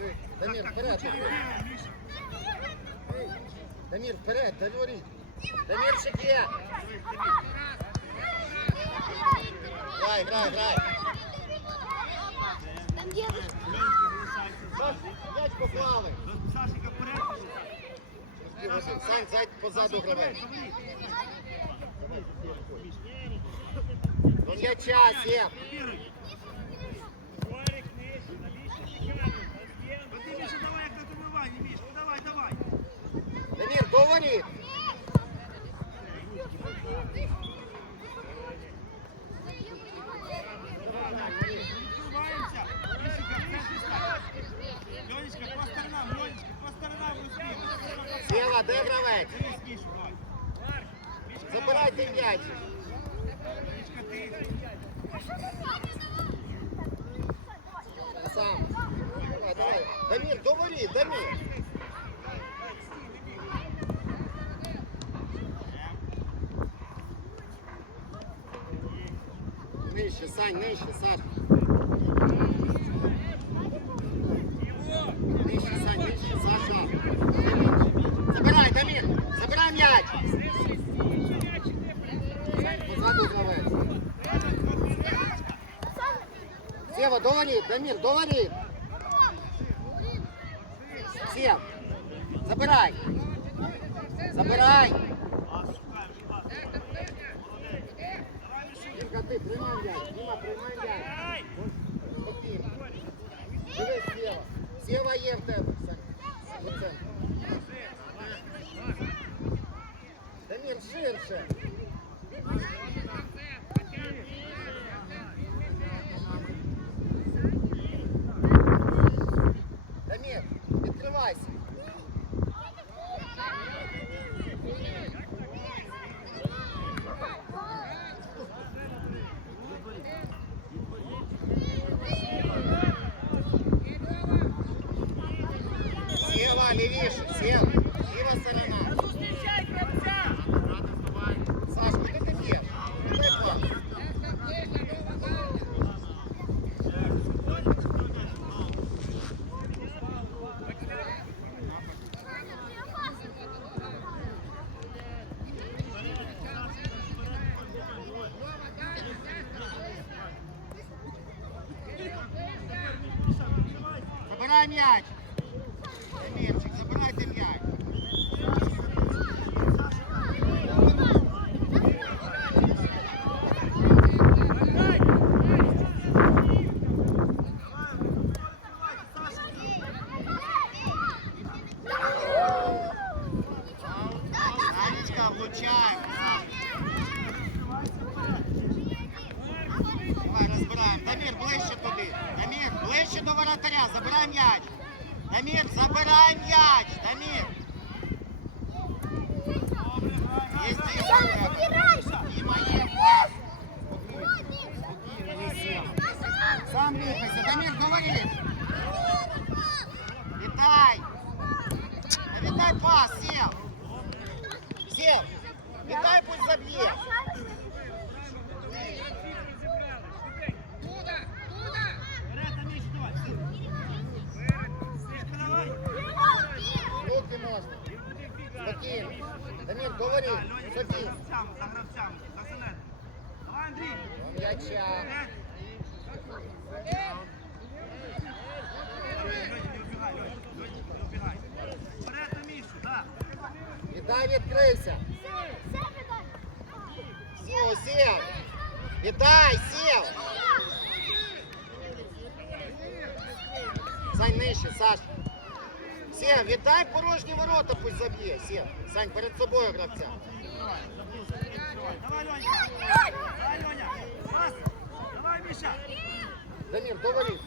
Біжи. Дамір, вперед. Дамір, вперед, Дамірі. Дамірчик є. Грай, грай, грай. М'яч поклали. Сашенька вперед. Сань, зайдь позаду гравець. До м'яча, сім. Ти, Міша, давай як на тренуванні, Міш. Ну, Давай, давай. Дамір, до воріт. Відкриваємося. Мішенька, в центрі стань. Льонечка, по сторонам, Льонечка, по сторонам розбіг. Сєва, де гравець? Забирайте м'яч. Сам. Давай, давай. Дамір, до воріт, Дамір. Нижче, Сань, нижче, Саш. Нижче, Сань, нижче, Саша. Забирай, Дамір, забирай м'яч. Сань, позаду гравець. Сева, до воріт, Дамір, до воріт. Сев, забирай. Забирай. Дімка, ти приймай м'яч. Діма, приймай м'яч. Спокійно. Дивись, Сева. Сева є в ширше. Дамір, відкривайся. Сєва, лівіше, Сєва. Ліва сторона. Саш, куди ти б'єш? Дай пас. Забирай м'яч. Дамірчик, забирайте м'яч. Анечка. Давай, розбираємо. Дамір, ближче туди. Дамір, ближче до воротаря. Забирай м'яч. Дамір, забирай м'яч. Дамір. Є Діма. Діма є. Сам рухайся. Дамір, говори. Вітай. А Вітай пас, Сєв. Сєв. Вітай, пусть заб'є. Дамір, говори. Спокійно. за гравцями, за синет. Давай, Андрій. М'яча. Вперед. Льоня, не убігай, Мішу, да. Вітай сів. Сань нижче, Саш. Сів, вітай порожні ворота, пусть заб'є. Сів. Сань, перед собою гравця. Давай, Льоня. Давай, Льоня. Пас. Давай, Міша. Дамір, говори.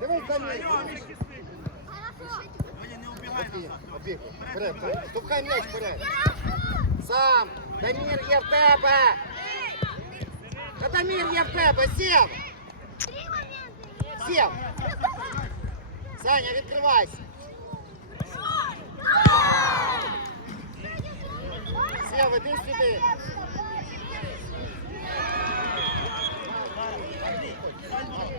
Дивись, Давай, Дамір. Льоня. Не убігай назад. Вперед, вперед. Сань. Штовхай м'яч вперед. Сам. Дамір є в тебе. Та Дамір є в тебе. Сів. Сів. Саня, відкривайся. Сів, іди сюди. Санька,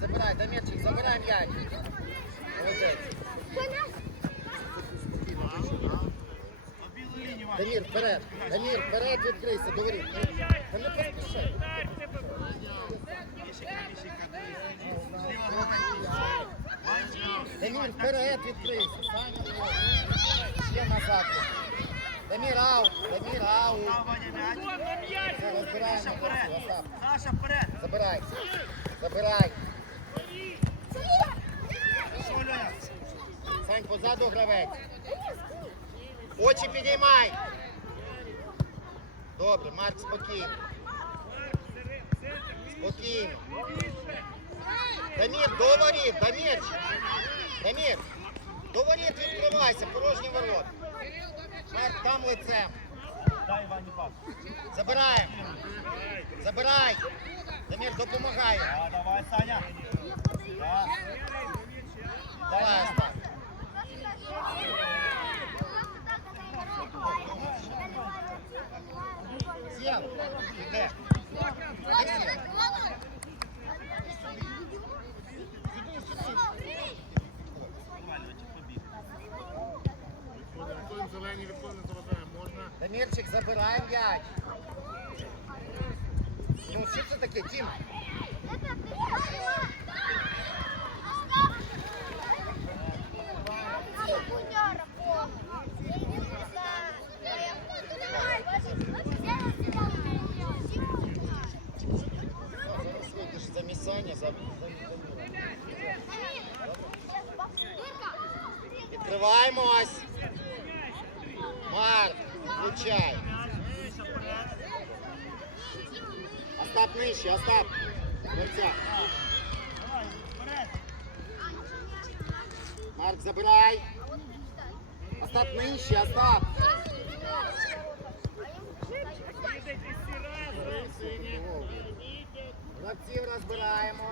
забирай, Дамірчик, забирай м'яч. Дамір, вперед. Дамір, вперед відкрийся, говори. Та не поспішай. Дамір, вперед відкрийся. Ще назад. Дамір, аут. Дамір, аут. Все, розбираємо. Забирай. Забирай. Що, Льоня? Сань, позаду гравець. Очі підіймай. Добре, Марк, спокійно. Спокійно. Дамір, до воріт, Дамірчик. Дамір, до воріт відкривайся, порожні ворот. Марк, там лицем. Забираємо. Забирай. Дамір, допомагай. А, давай, Саня. Давай, Остап. Дамірчик, забирай м'яч. Ну, що це таке, Тім? Зараз вийдеш за місання, за... за- Відкриваємось. Марк, включай. Остап нижче, Остап. Гравця. Давай, вперед. Марк, забирай. Остап нижче, Остап. Гравців розбираємо.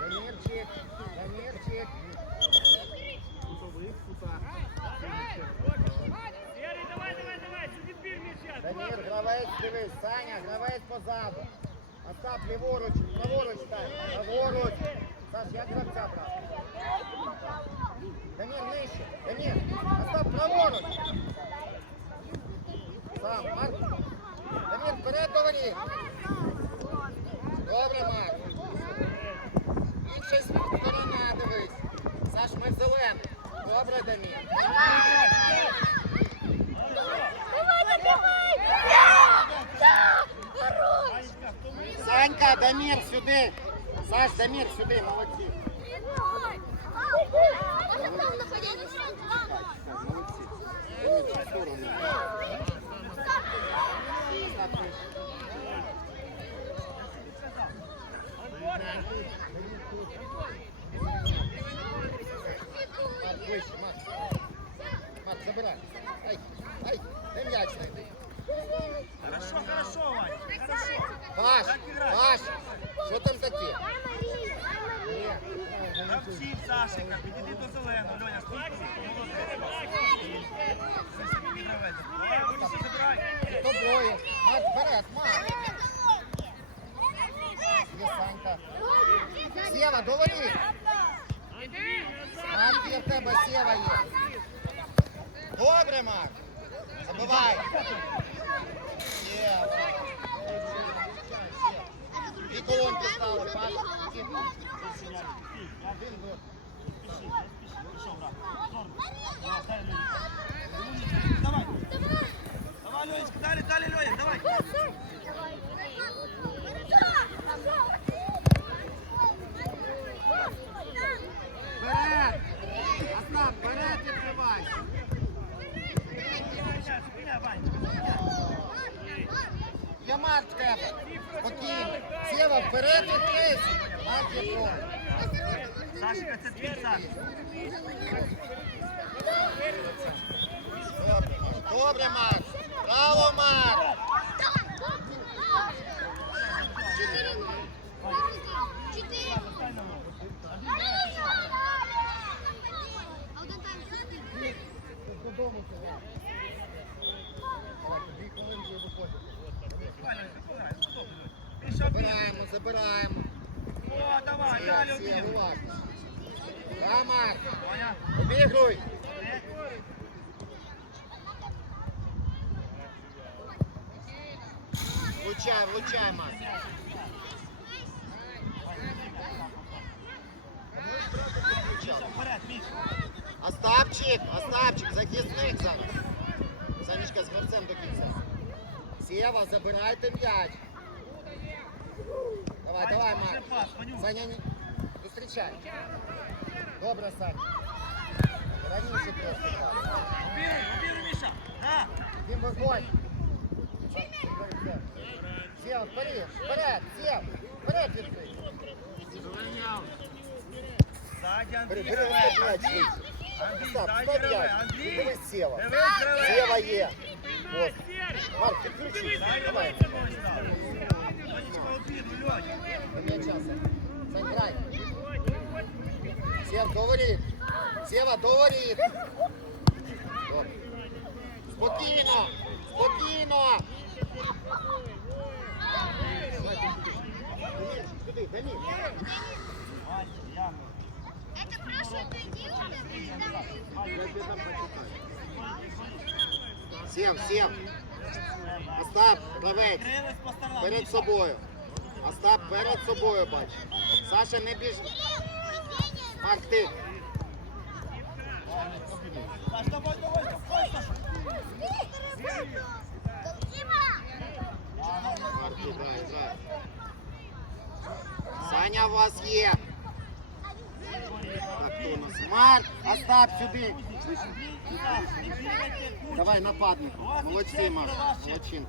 Дамірчик, Дамірчик. Дамір, гравець, дивись, Саня, гравець позаду. Остап, ліворуч, праворуч стань, праворуч. Саш, як гравця брати? Дамір, нижче, Дамір, Остап, праворуч. Сам, Марк. Дамір, вперед до воріт. Добре, Марк. Інша сторона, дивись. Саш, ми в. Добре, Дамір. Ванечка, хто ми? Санька, Дамір, сюди. Саш, Дамір, сюди, молодці. Вище, Марк. Марк, забирай. Ай, ай, дай м'яч знайди. Хорошо, хорошо, Вань. Хорошо. Паш. Паш, що там таке? Гравців, підійди до зеленого. Льоня, стій. Молодець. Тобою. Марк, вперед, Санька. Сєва. Марк, є в тебе, Сєва є. Добре, Марк. Забивай. Сєва. Дві колонки стали, Паш. Один гол. Пішов, брат. Зорно. Давай, дай, Льоня. Давай. Давай, Льонечка, далі, далі, Льоня, давай. Вперед! Остап, вперед відкривайся. Зупиняй, зупиняй, Ванечка. Я Марк в тебе. Спокійно. Сєва, вперед відкрийся. Марк є Сашика, це твій Саш. Добре, Марк. Браво, один. Забираємо, забираємо. Давай, уважно. Да, Марк, Ваня, Влучай, влучай, Міш. Остапчик, Остапчик, захисник зараз. Санечка з гравцем до кінця. Сєва, забирайте м'яч. Давай, давай, Ваня, Марк. пас, Ванюк. Саня, не... зустрічай. Добре, Саня. Раніше просто пас. Обігруй, обігруй, Міша. Да. Дім, виходь. Сєва, вперед, вперед, Сєва, вперед відкрий. Ззаді Андрій Бери, бери граве. м'яч Андрій, швидше. Андрій, Остап, ззаді стоп граве. м'яч. Андрій, Дивись, Сєва. дивись, граве. Сєва є. Ось. Серж, Марк, підключи. Дай Давай. Сєв, говори. Сєва, говори. Спокійно, спокійно. Вася, Яков. Это прошлый Сєв, сєв. Остап, гравець. Кривець по. Перед собою. Остап перед собою бач. Саша не біж. Марк, ти. Саня у вас є. Так, хто у нас? Марк, Остап сюди. Давай, нападник. Молодці, Марк. Молодці.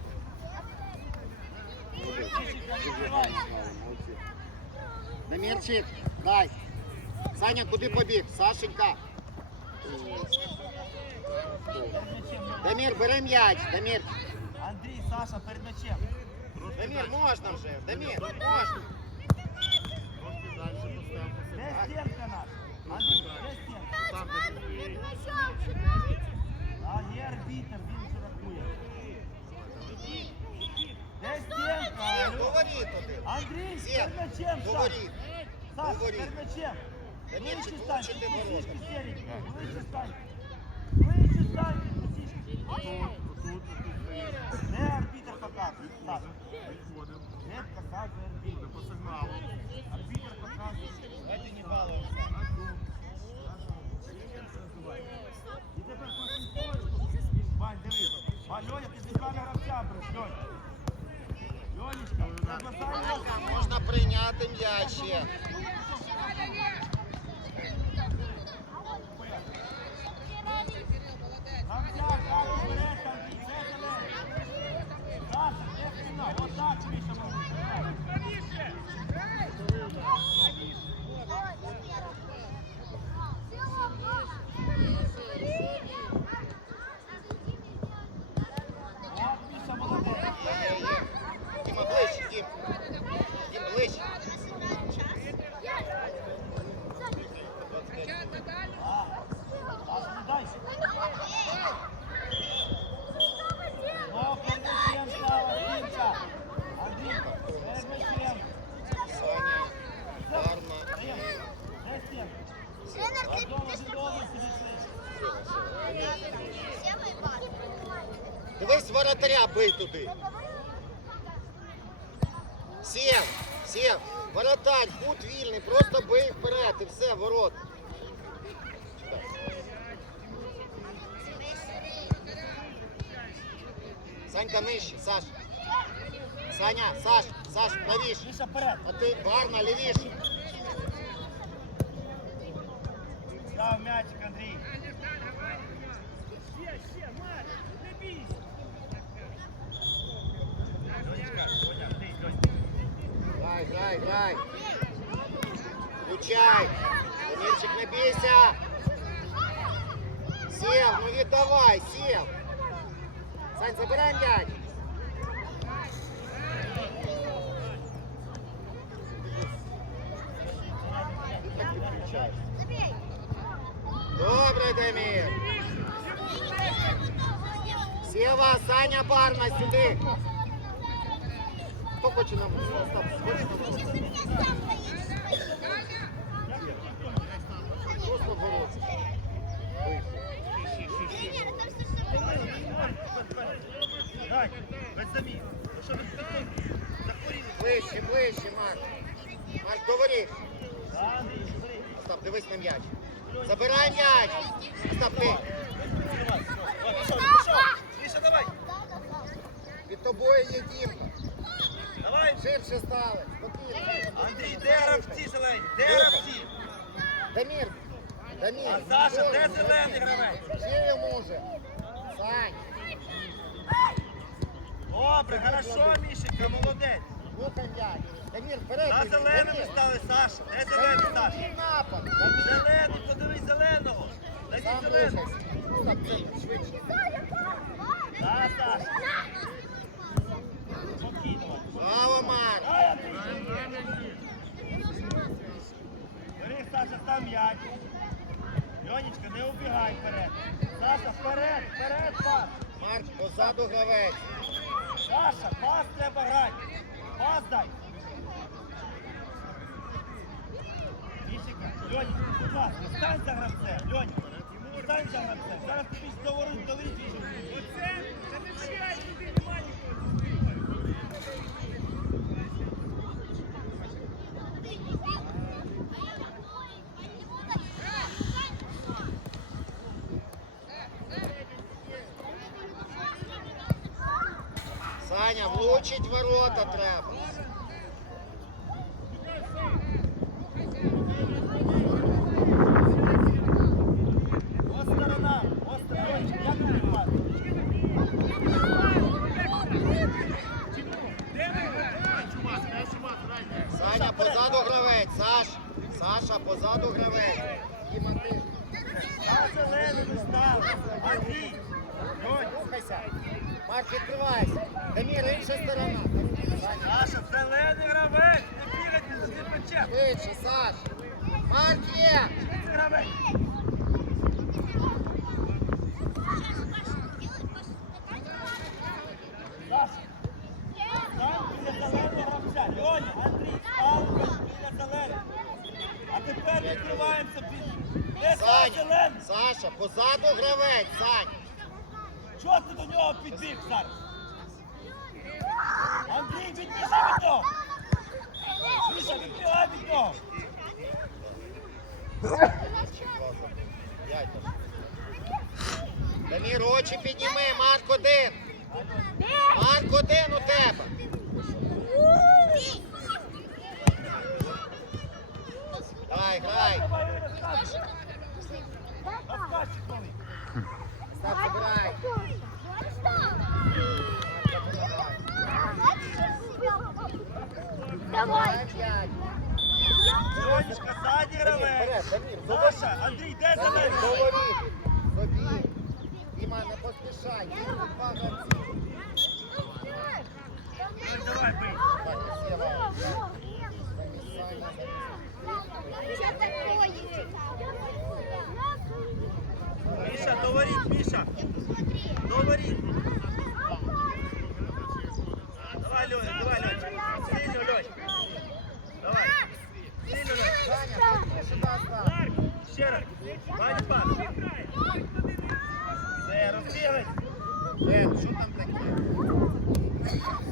Дамірчик, дай. Саня, куди побіг? Сашенька. Дамір, бери м'яч. Дамір. Андрій, Саша, перед м'ячем. Дамір, можна вже. Дамір, можна. Де стінка наша? Андрій, де стінка? А є арбітр, він що рахує. Де стінка? Алло? Говори туди. Андрій, Сєв, перед м'ячем, Саш. Говори. Саш, говори. перед м'ячем. Дамірчик, Ближче стань, лучше ти трусішки ворота. серенькі. Ближче стань. Ближче стань, трусішки. Де арбітр показує? Саш. Де показує арбітр? По сигналу. Арбітр показує. Можна прийняти м'яч ще. Гравця, так, вперед, Андрій, все зелено. Саша, де спина? Отак, Міша, може. От, Міша, молодець. Діма, ближче, Дім. Дім, ближче. А, Саша, не дайся. О, перед м'ячем стала стінка. Андрій, перед м'ячем. Саня, гарно. Даєм. Де стінка? Разом один до одного підійшли. Дивись, воротаря бий туди. Сів, сів. Воротарь, кут вільний, просто бий вперед і все, ворот. Санька нижче, Саш. Саня, Саш, Саш, правіше. А ти гарно, лівіше. Став м'ячик, Андрій. ще, ще, Марк, не бійся. Льонечка, Льоня, ти, Льонь. Грай, грай, грай. Включай. Дамірчик, не бійся. Сів, ну віддавай, сів. Сань, забирай м'яч. Ти хоче нам Ближче, ближче, Марк. Марк, говори. Остап, дивись на м'яч. Забирай м'яч. Остап, ти. Пішов, пішов. Міша, давай. Від тобою є дім. Давай. Ширше стали. Спокійно. Андрій, де гравці зелені? Де гравці? Дамір. Дамір. А Саша, де зелений гравець? Ще вже. Сань. Добре, хорошо, Мішенька, молодець. Слухай м'яч. Дамір, вперед. На зеленому стали, Саша. Де зелений, Саша? Дамір, напад. Зелений, подивись зеленого. Дай Сам зелений. рухайся. Швидше. Да, Саша. Браво, Марк. Бери, Саша, став м'яч. Льонечка, не убігай вперед. Саша, вперед, вперед, пас. Марк, позаду гравець. Саша, пас треба грати. Пас дай. Мішика, Льонечка, будь ласка, стань за гравцем. Льонечка, стань за гравцем. Зараз тобі говорить, говорить, Оце, це не вчать, туди немає нікого. Саня, влучить ворота треба. Ось сторона, ось сторона. Як тобі пас? Де ви граєте? Чумас, дай Чумас, грайте. Саня, позаду гравець. Саш. Саша, позаду гравець. Діма, ти. На зелений не став. Андрій. Льонь, Рухайся. Марк, відкривайся. Дамір, інша сторона. Саня, Саша, зелений гравець. Не бігайте з м'ячем. швидше, Саш. Марк є. Це гравець. Саша, стань біля зеленого гравця. Льоня, Андрій, став біля зеленого. А тепер відкриваємося під... Саня. Саша, позаду гравець, Сань. Чого ти до нього підбіг зараз? Андрій, відбіжи від нього! Міша, відбігай від нього! Дамір, очі підніми, Марк один. Марк один у тебе. Грай, грай. Давай, Юля, скажи. Розкажи, коли. Став, забирай. Давай. Грай п'ять. Льонечка, ззаді Дамір, гравець. вперед, Дамір, Саша, Андрій, де Дамір, зелений? говори. Собі. Діма, не поспішай. Є тут два гравці. Ой, Давай, бий. Міша, говоріть, Міша. Говоріть. Давай, Льоня, давай, Льоня. Сильно, Льонь. Давай. Сильно, став. Ще раз. Ваня, пас. Все, розбігай. Ден, що там таке?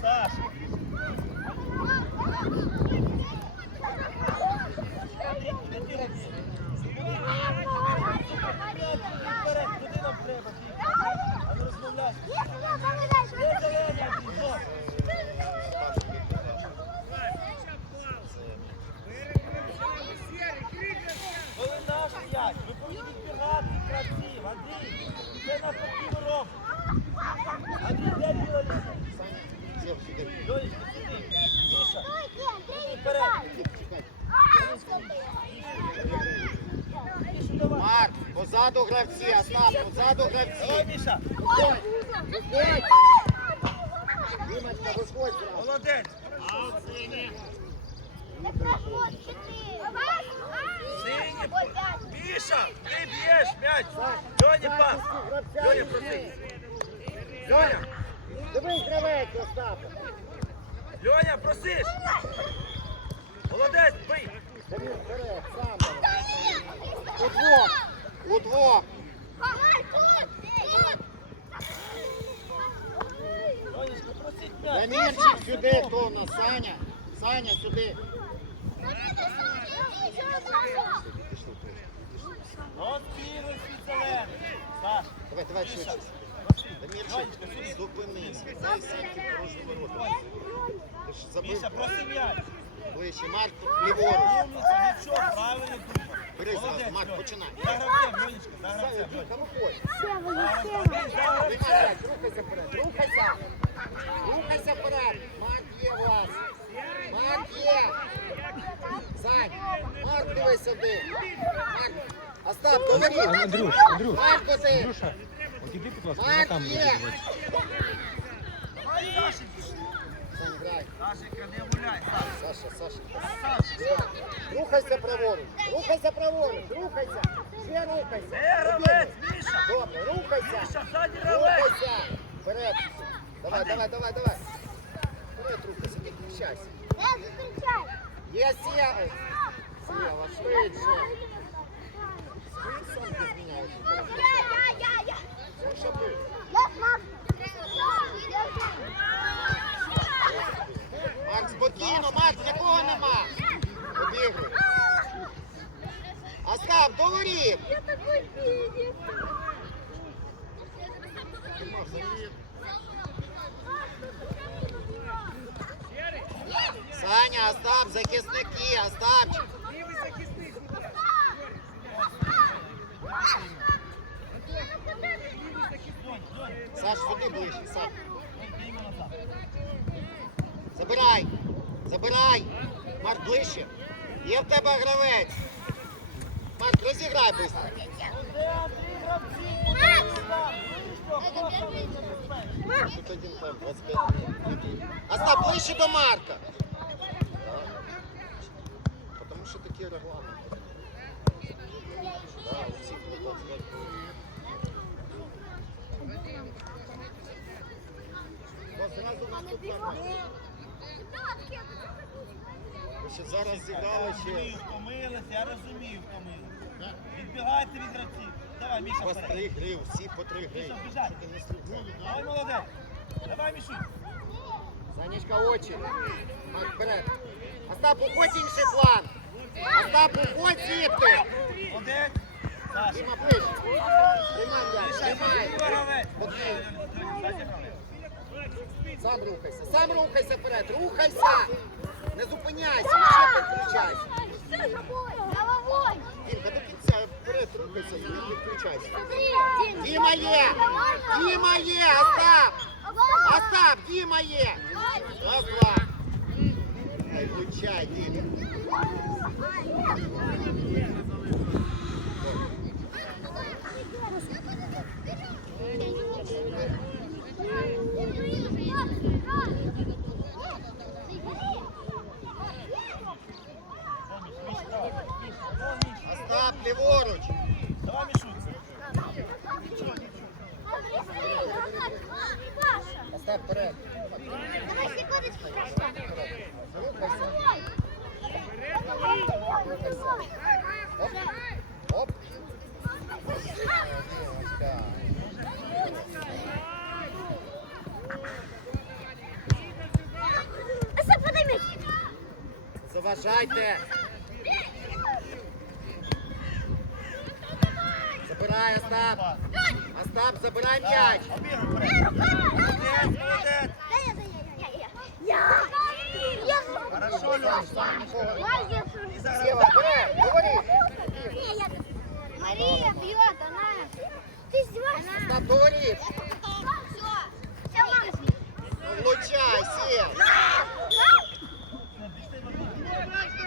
Саша. Вперед, куди нам треба? А не розмовляй. Де зелені, Андрій? Зо. Коли наш м'яч, ми повинні бігати гравців, Андрій. Це навпаки ми робимо. Андрій, де біла лінія? Саня, сів сюди. Льонечка, сюди. Міша, вперед. Чекай. Мішу, давай. Марк, позаду гравці, Остап, позаду Давай, гравці. Міша. Виходь, виходь. Дімочка, виходь зразу. Молодець. Синій. Міша, ти б'єш м'яч. Льоні Льоня, проси. Льоня, Дивись, гравець, Остапа. Льоня, просиш. Молодець, бий. Дамір, вперед, сам. Удвох, удвох. Льонечка, просить м'яч. Дамірчик сюди, нас, Саня. Саня, сюди. Відійшли трошки, Ігор свій зелений. Саш, Давай, давай швидше. Дамірчик, зупинись. Дай сітки порожні ворота. Ти ж забив Міша, просив м'яч. ближче. Марк, ліворуч. Умниця, нічого, правильно думав. Бери зараз, Марк, починай. За гравцем, Льонечка, за гравцем. Льонь. Кому хочеш. Зараз, за Приймай гравцем. м'яч, рухайся вперед, рухайся. Рухайся вперед. Марк є у вас. Марк є. Сань, Марк дивись сюди. Марк. Остап, говори. Андрюш, Андрюш, Марк туди. Андрюша, от іди, будь ласка, на Марк там є. буде. Сань, грай. Сашенька, не гуляй, Саш. Саша, Саша. Рухайся праворуч. Рухайся праворуч. Рухайся. Ще рухайся. Де гравець, Міша? Добре, рухайся. Міша, ззаді гравець. Рухайся. Вперед. Давай, давай, давай, давай. Вперед рухайся, не включайся. Є сіла. Сіла, швидше. Сам ти зміняєш. Ну, що ти? Марк, спокійно, Марк, нікого нема. Обігруй. Остап, до воріт. Я такой пиздец. Саня, Остап, захисники, Остапчик. Лівий захисник. Саш, сюди ближче, Саш. Бій йому назад. Забирай. Забирай. Марк, ближче. Є в тебе гравець. Марк, розіграй швидко. Де Андрій гравці? Подивись там. Ну що, хто там небезпечний? Тут один там, 25 минут. Остап, ближче до Марка. Потому що такий регламент. Да, у всіх по 25 хвилин. Зразу наступна гра. Ви ще зараз зіграли ще. Втомилися, я розумію, втомилися. Відбігайте від гравців. Давай, Міша, У вас вперед. три гри, у по три гри. Міша, ти не слухаєш? Давай, молодець. Давай, Мішуть. Санечка, очі. Остап, уходь інший план. Остап, уходь звідти. Саша. Діма, ближче. Тримай. Сам рухайся, сам рухайся вперед, рухайся. Не зупиняйся, ще підключайся. Головой! Діма є! Діма є! Остап! Остап, Діма є! Раз, два. Ай, включай, Діма. Остап, ліворуч. Давай, Мішуть. Остап, вперед. Давай секундочку, Саша. Рухайся. Оп. Оп. Дімочка. Остап, подойми. Заважайте. Забирай, Остап. Остап, забирай м'яч.